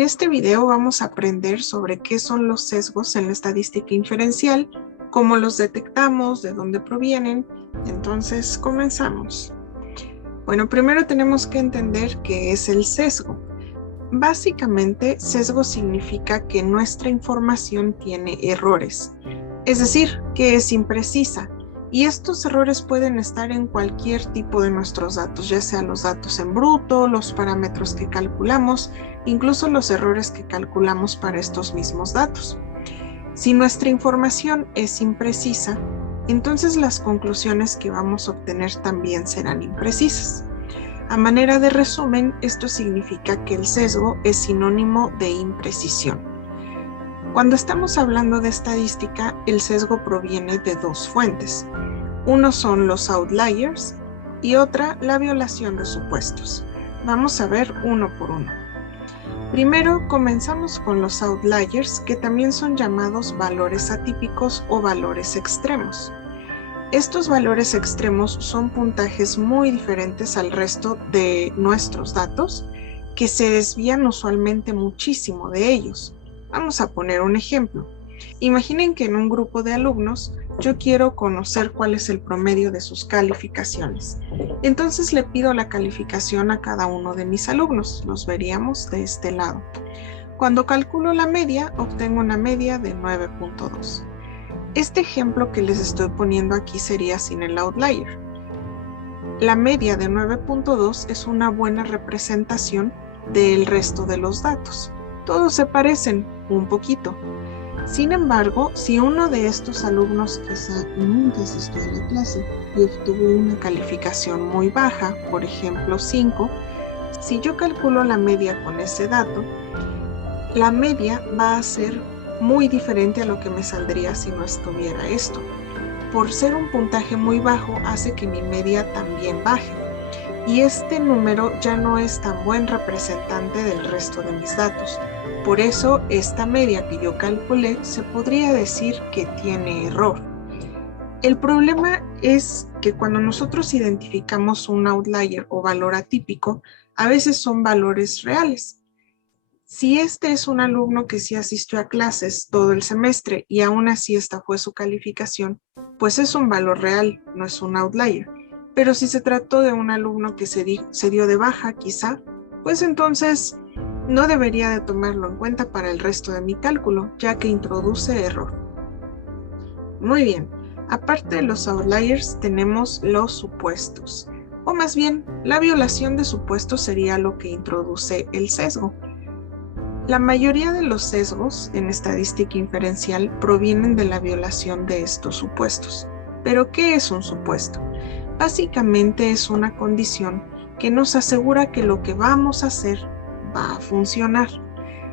En este video vamos a aprender sobre qué son los sesgos en la estadística inferencial, cómo los detectamos, de dónde provienen. Entonces, comenzamos. Bueno, primero tenemos que entender qué es el sesgo. Básicamente, sesgo significa que nuestra información tiene errores, es decir, que es imprecisa. Y estos errores pueden estar en cualquier tipo de nuestros datos, ya sea los datos en bruto, los parámetros que calculamos, incluso los errores que calculamos para estos mismos datos. Si nuestra información es imprecisa, entonces las conclusiones que vamos a obtener también serán imprecisas. A manera de resumen, esto significa que el sesgo es sinónimo de imprecisión. Cuando estamos hablando de estadística, el sesgo proviene de dos fuentes. Uno son los outliers y otra la violación de supuestos. Vamos a ver uno por uno. Primero, comenzamos con los outliers, que también son llamados valores atípicos o valores extremos. Estos valores extremos son puntajes muy diferentes al resto de nuestros datos, que se desvían usualmente muchísimo de ellos. Vamos a poner un ejemplo. Imaginen que en un grupo de alumnos yo quiero conocer cuál es el promedio de sus calificaciones. Entonces le pido la calificación a cada uno de mis alumnos. Los veríamos de este lado. Cuando calculo la media, obtengo una media de 9.2. Este ejemplo que les estoy poniendo aquí sería sin el outlier. La media de 9.2 es una buena representación del resto de los datos. Todos se parecen un poquito. Sin embargo, si uno de estos alumnos quizá nunca asistió a la clase y obtuvo una calificación muy baja, por ejemplo 5, si yo calculo la media con ese dato, la media va a ser muy diferente a lo que me saldría si no estuviera esto. Por ser un puntaje muy bajo, hace que mi media también baje. Y este número ya no es tan buen representante del resto de mis datos. Por eso, esta media que yo calculé se podría decir que tiene error. El problema es que cuando nosotros identificamos un outlier o valor atípico, a veces son valores reales. Si este es un alumno que sí asistió a clases todo el semestre y aún así esta fue su calificación, pues es un valor real, no es un outlier. Pero si se trató de un alumno que se dio de baja, quizá, pues entonces no debería de tomarlo en cuenta para el resto de mi cálculo, ya que introduce error. Muy bien, aparte de los outliers tenemos los supuestos, o más bien, la violación de supuestos sería lo que introduce el sesgo. La mayoría de los sesgos en estadística inferencial provienen de la violación de estos supuestos. ¿Pero qué es un supuesto? Básicamente es una condición que nos asegura que lo que vamos a hacer va a funcionar.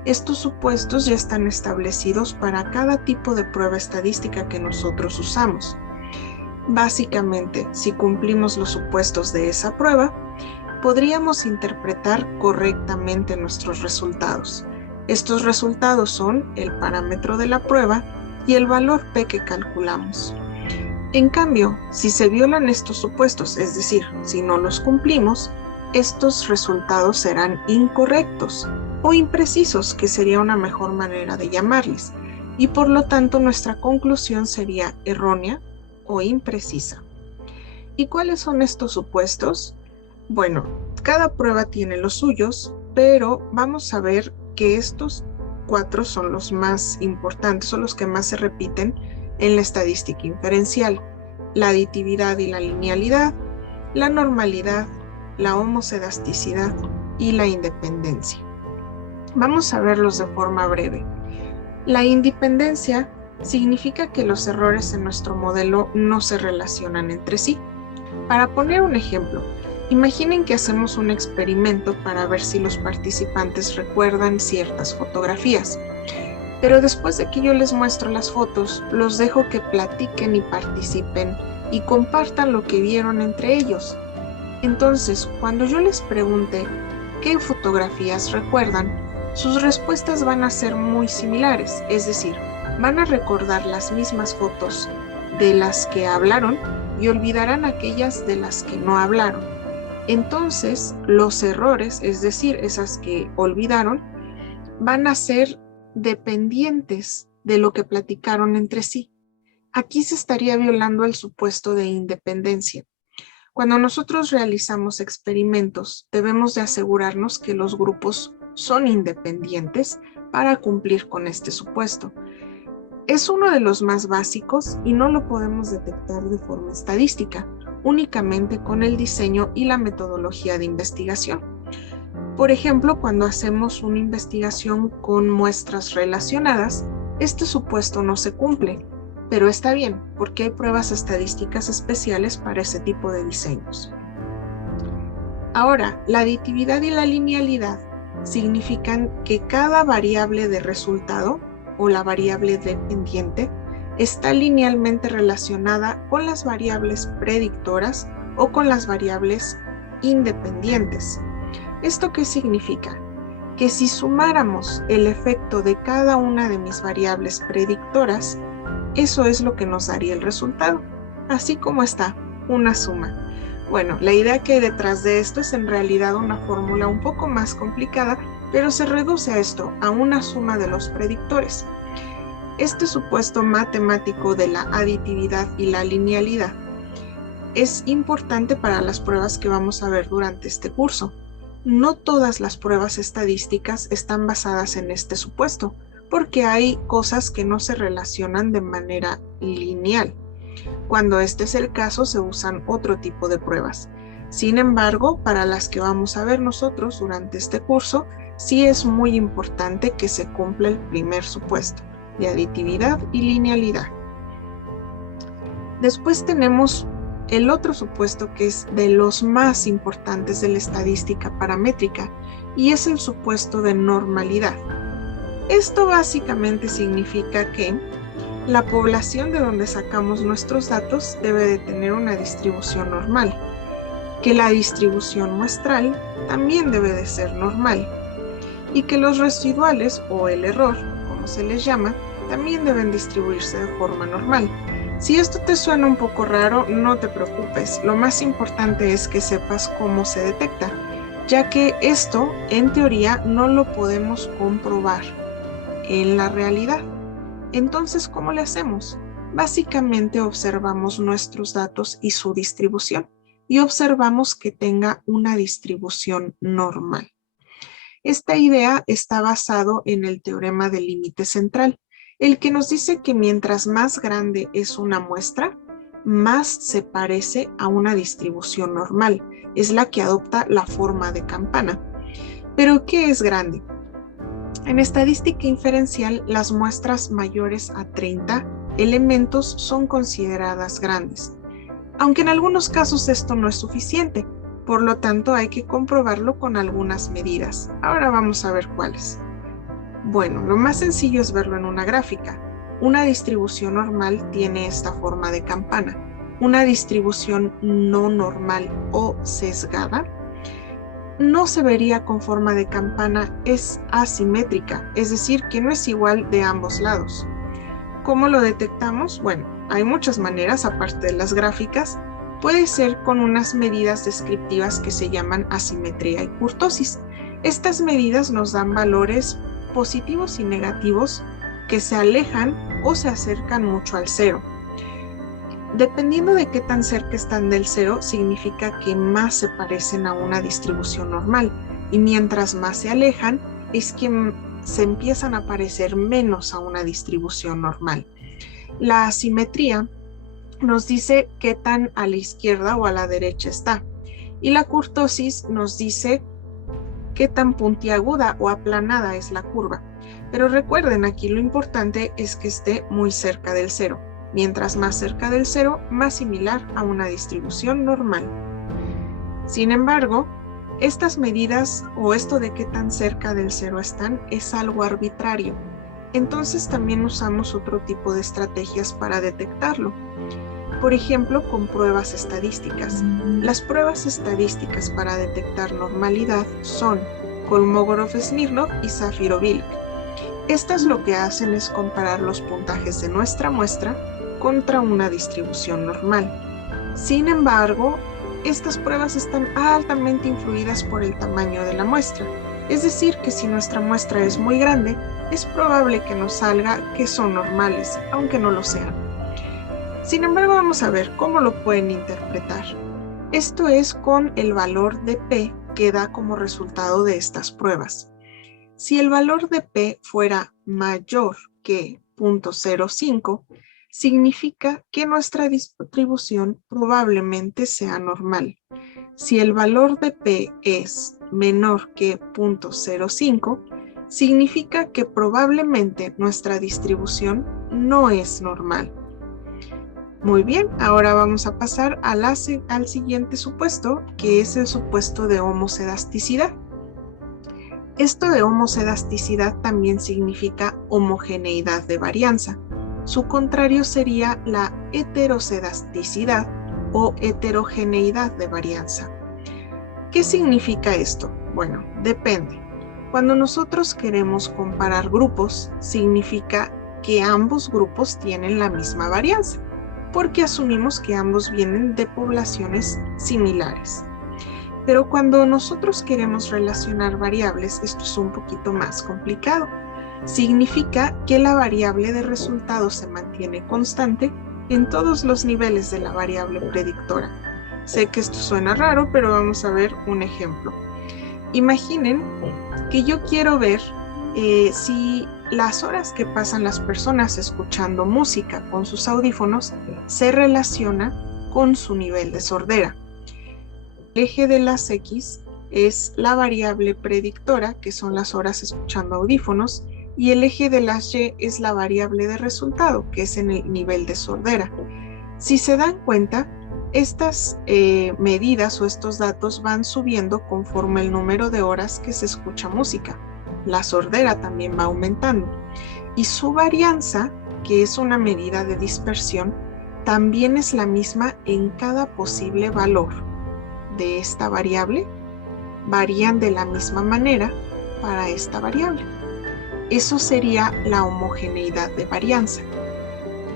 Estos supuestos ya están establecidos para cada tipo de prueba estadística que nosotros usamos. Básicamente, si cumplimos los supuestos de esa prueba, podríamos interpretar correctamente nuestros resultados. Estos resultados son el parámetro de la prueba y el valor P que calculamos. En cambio, si se violan estos supuestos, es decir, si no los cumplimos, estos resultados serán incorrectos o imprecisos, que sería una mejor manera de llamarles, y por lo tanto nuestra conclusión sería errónea o imprecisa. ¿Y cuáles son estos supuestos? Bueno, cada prueba tiene los suyos, pero vamos a ver que estos 4 son los más importantes, son los que más se repiten en la estadística inferencial: la aditividad y la linealidad, la normalidad, la homocedasticidad y la independencia. Vamos a verlos de forma breve. La independencia significa que los errores en nuestro modelo no se relacionan entre sí. Para poner un ejemplo, imaginen que hacemos un experimento para ver si los participantes recuerdan ciertas fotografías. Pero después de que yo les muestro las fotos, los dejo que platiquen y participen y compartan lo que vieron entre ellos. Entonces, cuando yo les pregunte qué fotografías recuerdan, sus respuestas van a ser muy similares, es decir, van a recordar las mismas fotos de las que hablaron y olvidarán aquellas de las que no hablaron. Entonces, los errores, es decir, esas que olvidaron, van a ser dependientes de lo que platicaron entre sí. Aquí se estaría violando el supuesto de independencia. Cuando nosotros realizamos experimentos, debemos de asegurarnos que los grupos son independientes para cumplir con este supuesto. Es uno de los más básicos y no lo podemos detectar de forma estadística, únicamente con el diseño y la metodología de investigación. Por ejemplo, cuando hacemos una investigación con muestras relacionadas, este supuesto no se cumple, pero está bien, porque hay pruebas estadísticas especiales para ese tipo de diseños. Ahora, la aditividad y la linealidad significan que cada variable de resultado o la variable dependiente está linealmente relacionada con las variables predictoras o con las variables independientes. ¿Esto qué significa? Que si sumáramos el efecto de cada una de mis variables predictoras, eso es lo que nos daría el resultado, así como está, una suma. Bueno, la idea que hay detrás de esto es en realidad una fórmula un poco más complicada, pero se reduce a esto, a una suma de los predictores. Este supuesto matemático de la aditividad y la linealidad es importante para las pruebas que vamos a ver durante este curso. No todas las pruebas estadísticas están basadas en este supuesto, porque hay cosas que no se relacionan de manera lineal. Cuando este es el caso, se usan otro tipo de pruebas. Sin embargo, para las que vamos a ver nosotros durante este curso, sí es muy importante que se cumpla el primer supuesto, de aditividad y linealidad. Después tenemos el otro supuesto que es de los más importantes de la estadística paramétrica, y es el supuesto de normalidad. Esto básicamente significa que la población de donde sacamos nuestros datos debe de tener una distribución normal, que la distribución muestral también debe de ser normal, y que los residuales o el error, como se les llama, también deben distribuirse de forma normal. Si esto te suena un poco raro, no te preocupes. Lo más importante es que sepas cómo se detecta, ya que esto, en teoría, no lo podemos comprobar en la realidad. Entonces, ¿cómo le hacemos? Básicamente observamos nuestros datos y su distribución, y observamos que tenga una distribución normal. Esta idea está basado en el teorema del límite central, el que nos dice que mientras más grande es una muestra, más se parece a una distribución normal. Es la que adopta la forma de campana. ¿Pero qué es grande? En estadística inferencial, las muestras mayores a 30 elementos son consideradas grandes, aunque en algunos casos esto no es suficiente. Por lo tanto, hay que comprobarlo con algunas medidas. Ahora vamos a ver cuáles. Bueno, lo más sencillo es verlo en una gráfica. Una distribución normal tiene esta forma de campana. Una distribución no normal o sesgada no se vería con forma de campana, es asimétrica, es decir, que no es igual de ambos lados. ¿Cómo lo detectamos? Bueno, hay muchas maneras aparte de las gráficas. Puede ser con unas medidas descriptivas que se llaman asimetría y kurtosis. Estas medidas nos dan valores positivos y negativos que se alejan o se acercan mucho al cero. Dependiendo de qué tan cerca están del cero, significa que más se parecen a una distribución normal, y mientras más se alejan, es que se empiezan a parecer menos a una distribución normal. La asimetría nos dice qué tan a la izquierda o a la derecha está, y la kurtosis nos dice qué tan puntiaguda o aplanada es la curva. Pero recuerden, aquí lo importante es que esté muy cerca del cero. Mientras más cerca del cero, más similar a una distribución normal. Sin embargo, estas medidas o esto de qué tan cerca del cero están es algo arbitrario. Entonces también usamos otro tipo de estrategias para detectarlo. Por ejemplo, con pruebas estadísticas. Las pruebas estadísticas para detectar normalidad son Kolmogorov-Smirnov y Safiro-Wilk. Estas lo que hacen es comparar los puntajes de nuestra muestra contra una distribución normal. Sin embargo, estas pruebas están altamente influidas por el tamaño de la muestra. Es decir, que si nuestra muestra es muy grande, es probable que nos salga que son normales, aunque no lo sean. Sin embargo, vamos a ver cómo lo pueden interpretar. Esto es con el valor de P que da como resultado de estas pruebas. Si el valor de P fuera mayor que 0.05, significa que nuestra distribución probablemente sea normal. Si el valor de P es menor que 0.05, significa que probablemente nuestra distribución no es normal. Muy bien, ahora vamos a pasar al siguiente supuesto, que es el supuesto de homocedasticidad. Esto de homocedasticidad también significa homogeneidad de varianza. Su contrario sería la heterocedasticidad o heterogeneidad de varianza. ¿Qué significa esto? Bueno, depende. Cuando nosotros queremos comparar grupos, significa que ambos grupos tienen la misma varianza, porque asumimos que ambos vienen de poblaciones similares. Pero cuando nosotros queremos relacionar variables, esto es un poquito más complicado. Significa que la variable de resultado se mantiene constante en todos los niveles de la variable predictora. Sé que esto suena raro, pero vamos a ver un ejemplo. Imaginen que yo quiero ver si las horas que pasan las personas escuchando música con sus audífonos se relaciona con su nivel de sordera. El eje de las X es la variable predictora, que son las horas escuchando audífonos, y el eje de las Y es la variable de resultado, que es en el nivel de sordera. Si se dan cuenta, estas medidas o estos datos van subiendo conforme el número de horas que se escucha música. La sordera también va aumentando. Y su varianza, que es una medida de dispersión, también es la misma en cada posible valor de esta variable. Varían de la misma manera para esta variable. Eso sería la homogeneidad de varianza.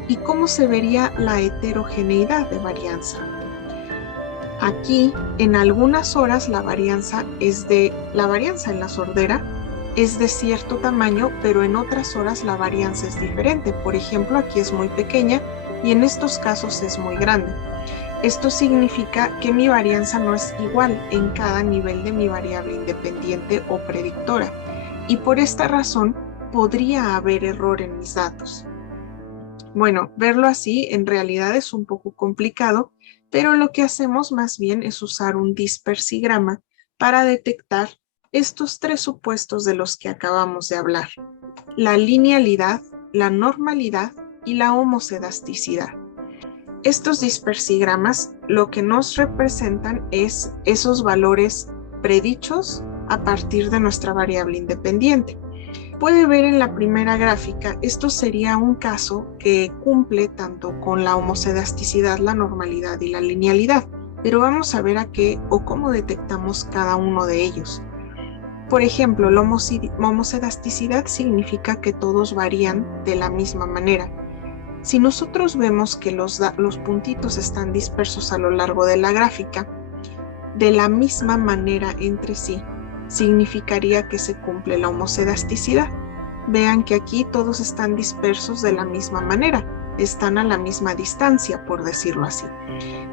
¿Y cómo se vería la heterogeneidad de varianza? Aquí, en algunas horas, la varianza en la sordera es de cierto tamaño, pero en otras horas la varianza es diferente. Por ejemplo, aquí es muy pequeña y en estos casos es muy grande. Esto significa que mi varianza no es igual en cada nivel de mi variable independiente o predictora, y por esta razón podría haber error en mis datos. Bueno, verlo así en realidad es un poco complicado, pero lo que hacemos más bien es usar un dispersigrama para detectar estos tres supuestos de los que acabamos de hablar: la linealidad, la normalidad y la homocedasticidad. Estos dispersigramas lo que nos representan es esos valores predichos a partir de nuestra variable independiente. Puede ver en la primera gráfica, esto sería un caso que cumple tanto con la homocedasticidad, la normalidad y la linealidad, pero vamos a ver a qué o cómo detectamos cada uno de ellos. Por ejemplo, la homocedasticidad significa que todos varían de la misma manera. Si nosotros vemos que los puntitos están dispersos a lo largo de la gráfica, de la misma manera entre sí, significaría que se cumple la homocedasticidad. Vean que aquí todos están dispersos de la misma manera, están a la misma distancia, por decirlo así.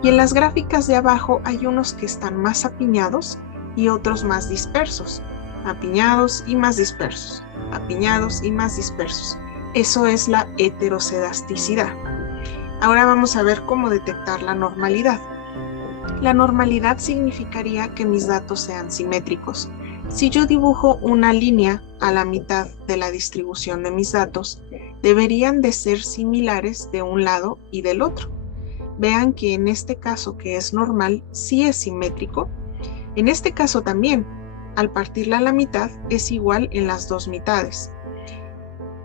Y en las gráficas de abajo hay unos que están más apiñados y otros más dispersos. Apiñados y más dispersos. Apiñados y más dispersos. Eso es la heterocedasticidad. Ahora vamos a ver cómo detectar la normalidad. La normalidad significaría que mis datos sean simétricos. Si yo dibujo una línea a la mitad de la distribución de mis datos, deberían de ser similares de un lado y del otro. Vean que en este caso, que es normal, sí es simétrico. En este caso también, al partirla a la mitad, es igual en las dos mitades.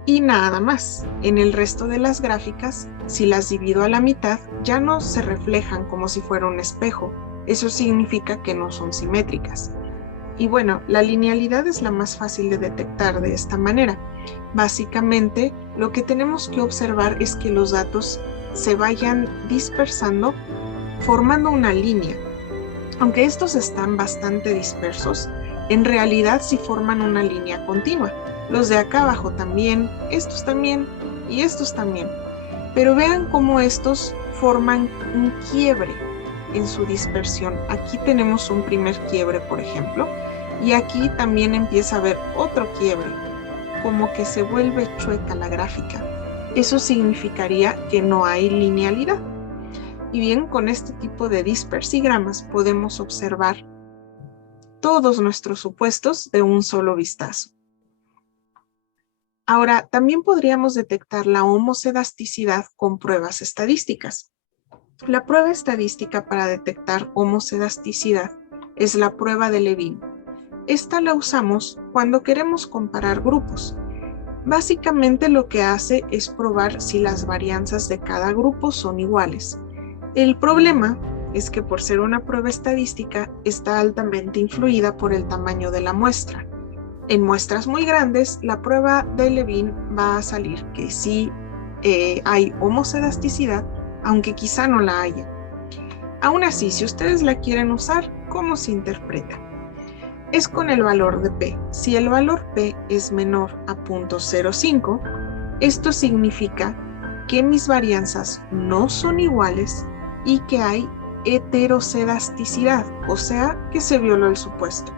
Y nada más. En el resto de las gráficas, si las divido a la mitad, ya no se reflejan como si fuera un espejo. Eso significa que no son simétricas. Y bueno, la linealidad es la más fácil de detectar de esta manera. Básicamente, lo que tenemos que observar es que los datos se vayan dispersando formando una línea. Aunque estos están bastante dispersos, En realidad sí forman una línea continua. Los de acá abajo también, estos también y estos también. Pero vean cómo estos forman un quiebre en su dispersión. Aquí tenemos un primer quiebre, por ejemplo, y aquí también empieza a haber otro quiebre, como que se vuelve chueca la gráfica. Eso significaría que no hay linealidad. Y bien, con este tipo de dispersigramas podemos observar todos nuestros supuestos de un solo vistazo. Ahora, también podríamos detectar la homocedasticidad con pruebas estadísticas. La prueba estadística para detectar homocedasticidad es la prueba de Levin. Esta la usamos cuando queremos comparar grupos. Básicamente lo que hace es probar si las varianzas de cada grupo son iguales. El problema es que por ser una prueba estadística está altamente influida por el tamaño de la muestra. En muestras muy grandes, la prueba de Levin va a salir que sí hay homocedasticidad, aunque quizá no la haya. Aún así, si ustedes la quieren usar, ¿cómo se interpreta? Es con el valor de P. Si el valor P es menor a 0.05, esto significa que mis varianzas no son iguales y que hay heterocedasticidad, o sea, que se violó el supuesto.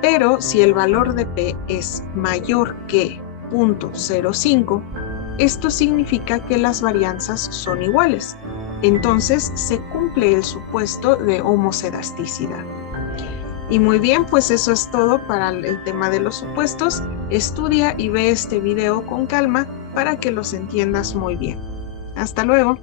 Pero si el valor de P es mayor que 0.05, esto significa que las varianzas son iguales. Entonces se cumple el supuesto de homocedasticidad. Y muy bien, pues eso es todo para el tema de los supuestos. Estudia y ve este video con calma para que los entiendas muy bien. Hasta luego.